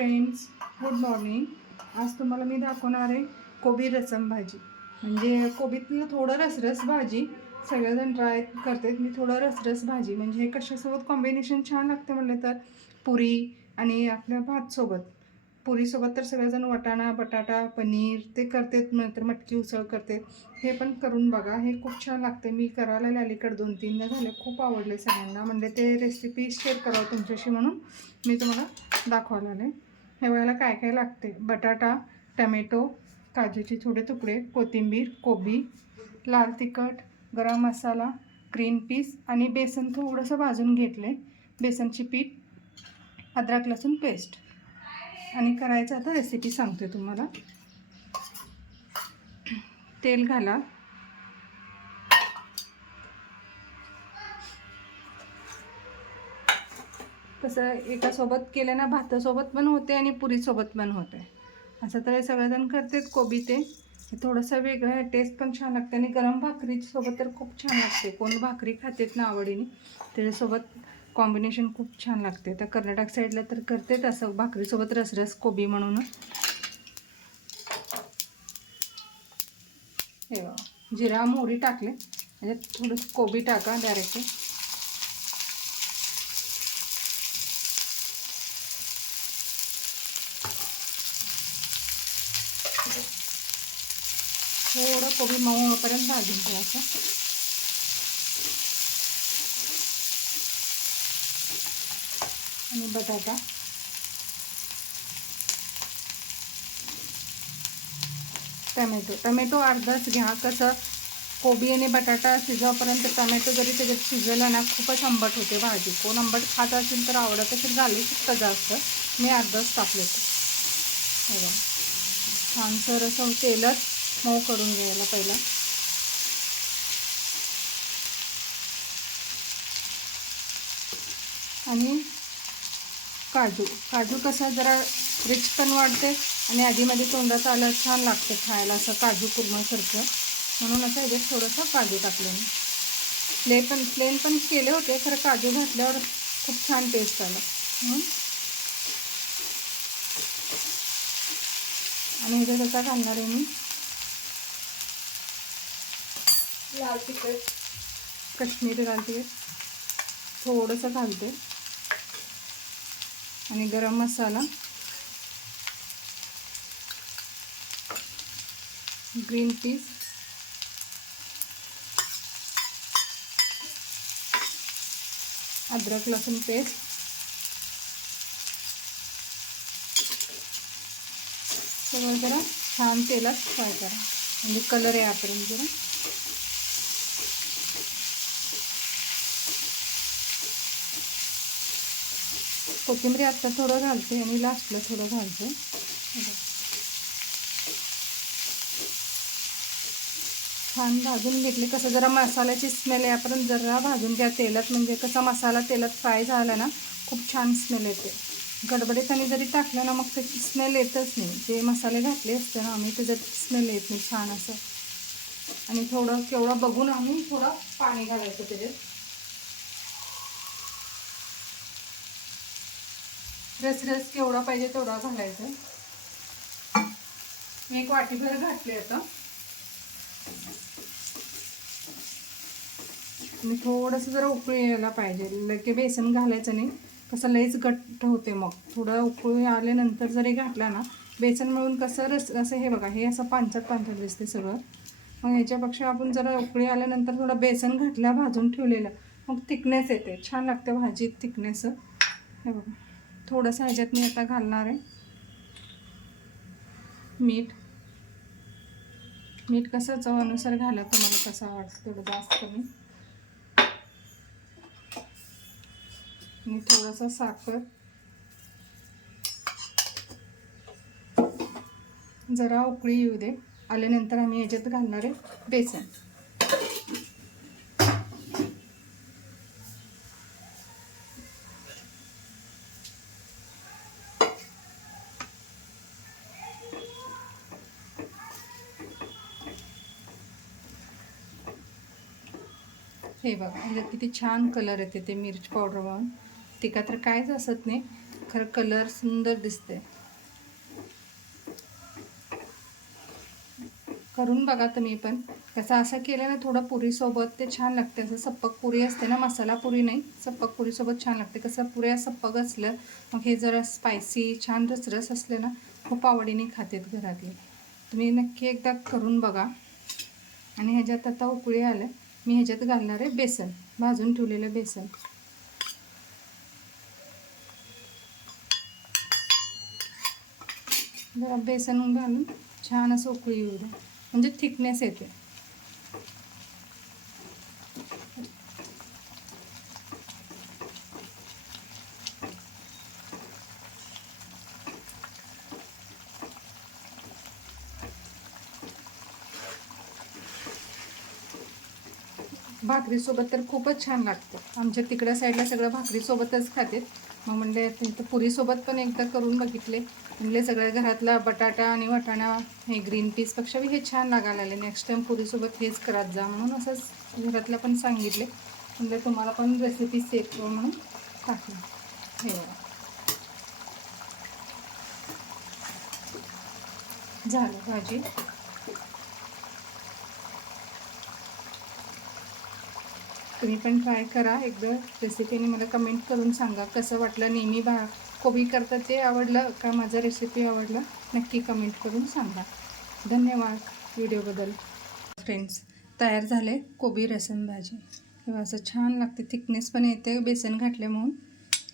Friends, good morning. आज तुम्हाला मी दाखवणार आहे कोबी रसम भाजी. म्हणजे कोबीतलं थोडं रसरस भाजी सगळेजण ट्राय करतात. मी थोडं रसरस भाजी म्हणजे हे कशासोबत कॉम्बिनेशन छान लागते म्हणलं तर पुरी आणि आपल्या भातसोबत. पुरीसोबत तर सगळेजण वाटाणा बटाटा पनीर ते करतात, नंतर मटकी उसळ करतात. हे पण करून बघा, हे खूप छान लागते. मी करायला अलीकडे 2-3दा झाले, खूप आवडले सगळ्यांना. म्हणजे ते रेसिपी शेअर करावं तुमच्याशी म्हणून मी तुम्हाला दाखवायला आले. हे बघायला काय काय लागते: बटाटा, टमॅटो, काजूचे थोडे तुकडे, कोथिंबीर, कोबी, लाल तिखट, गरम मसाला, ग्रीन पीस आणि बेसन थोडंसं भाजून घेतले, बेसनची पीठ, अद्रक लसूण पेस्ट. आणि करायचं आता रेसिपी सांगते तुम्हाला. तेल घाला, कसं एकासोबत केलं ना भातासोबत पण होते आणि पुरीसोबत पण होते. असं तर हे सगळेजण करतात कोबी. ते थोडंसं वेगळं आहे, टेस्ट पण छान लागते आणि गरम भाकरीसोबत तर खूप छान लागते. कोण भाकरी खातात ना आवडीने, त्याच्यासोबत कॉम्बिनेशन खूप छान लागते. तर कर्नाटक साईडला तर करतात असं भाकरीसोबत रसरस कोबी म्हणून. हे बघा, जिरा मोहरी टाकले, त्याच्यात थोडंसं कोबी टाका डायरेक्ट. थोडं कोबी मऊ होईपर्यंत भाजून घ्यायचं. आणि बटाटा, टमॅटो अर्धाच घ्या. कसं कोबी आणि बटाटा शिजवापर्यंत टमॅटो जरी त्याच्यात शिजवला ना खूपच आंबट होते भाजी. कोण आंबट खात असेल तर आवडत असेल घालू शकतं जास्त. मी अर्धाच टाकले ते. हे बघा, छानसर असं तेलच मऊ करून घ्यायला पहिला. आणि काजू कसं जरा रिच पण वाढते आणि आधीमध्ये तोंडात आलं छान लागते खायला, असं काजू कुर्मासारखं. म्हणून असं ह्याच्यात थोडंसं काजू टाकलं मी. प्लेन पण केले होते, खरं काजू घातल्यावर खूप छान टेस्ट आला. आणि ह्याच्यात आता घालणार आहे मी लाल तिखट, काश्मीरी लाल तिखट थोडंसं घालते. आणि गरम मसाला, ग्रीन पीस, अद्रक लसूण पेस्ट, सगळं जरा छान तेलात फ्राय करा, म्हणजे कलर यापर्यंत जरा. कोथिंबीर आत्ता थोडं घालते आणि लास्टला थोडं घालते. छान भाजून घेतले. कसं जरा मसाल्याची स्मेल यापर्यंत जरा भाजून घ्या तेलात, म्हणजे कसा मसाला तेलात फ्राय झाला ना खूप छान स्मेल येते. गडबडीत आणि जरी टाकलं ना मग त्याची स्मेल येतच नाही. जे मसाले घातले असते ना आम्ही त्याच्यात स्मेल येत नाही छान असं. आणि थोडं केवढं बघून आम्ही थोडं पाणी घालायचं त्याच्यात. रस केवढा पाहिजे तेवढा घालायचं. मी 1 वाटीभर घातले आता. आणि थोडंसं जरा उकळी यायला पाहिजे, लगे बेसन घालायचं नाही. कसं लईच घट्ट होते. मग थोडं उकळी आल्यानंतर जरी घातला ना बेसन मिळून कसं रस असं, हे बघा हे असं पांचट पांचट दिसते सगळं. मग ह्याच्यापेक्षा आपण जरा उकळी आल्यानंतर थोडं बेसन घातल्या भाजून ठेवलेलं, मग थिकनेस येते, छान लागते भाजी थिकनेस. हे बघा, थोडंसं ह्याच्यात मी आता घालणार आहे मीठ कसं चवानुसार घाला, तुम्हाला कसं आवडतं थोडं जास्त कमी. आणि थोडंसं साखर, जरा उकळी येऊ दे. आल्यानंतर आम्ही याच्यात घालणार आहे बेसन. हे बघा, म्हणजे किती छान कलर येते ते मिरची पावडर म्हणून. तिखट तर काहीच असत नाही, खरं कलर सुंदर दिसते. करून बघा तुम्ही पण. कसं असं केलं ना थोडं पुरीसोबत ते छान लागते. असं सप्पक पुरी असते ना, मसाला पुरी नाही, सप्पक पुरीसोबत छान लागते. कसं पुऱ्या सप्पक असलं मग हे जरा स्पायसी छान रसरस असलं ना खूप आवडीने खातात घरातले. तुम्ही नक्की एकदा करून बघा. आणि ह्याच्यात आता उकळी आलं, मी ह्याच्यात घालणार आहे बेसन, भाजून ठेवलेलं बेसन. जरा बेसन घालून छान असं उकळी येऊ द्या, म्हणजे थिकनेस येते. भाकरीसोबत तर खूपच छान लागतं. आमच्या तिकडल्या साईडला सगळं भाकरीसोबतच खातात. मग म्हणले तिथं पुरीसोबत पण एकदा करून बघितले. म्हणले सगळ्या घरातला बटाटा आणि वाटाणा हे ग्रीन पीसपेक्षा हे छान लागायला लागले. नेक्स्ट टाईम पुरीसोबत हेच करत जा म्हणून असंच घरातलं पण सांगितले. म्हणजे तुम्हाला पण रेसिपी सेव्ह करू म्हणून टाकली. हे झालं भाजी. तुम्ही पण ट्राय करा एकदा रेसिपीने मला कमेंट करून सांगा कसं वाटलं. नेहमी कोबी करता ते आवडलं का माझं रेसिपी आवडलं नक्की कमेंट करून सांगा. धन्यवाद व्हिडिओबद्दल. फ्रेंड्स, तयार झाले कोबी रसम भाजी. हे बघा असं छान लागते, थिकनेस पण येते बेसन घातले म्हणून.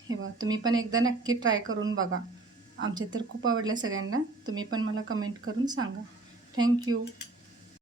हे बघा तुम्ही पण एकदा नक्की ट्राय करून बघा. आमचे तर खूप आवडले सगळ्यांना. तुम्ही पण मला कमेंट करून सांगा. थँक्यू.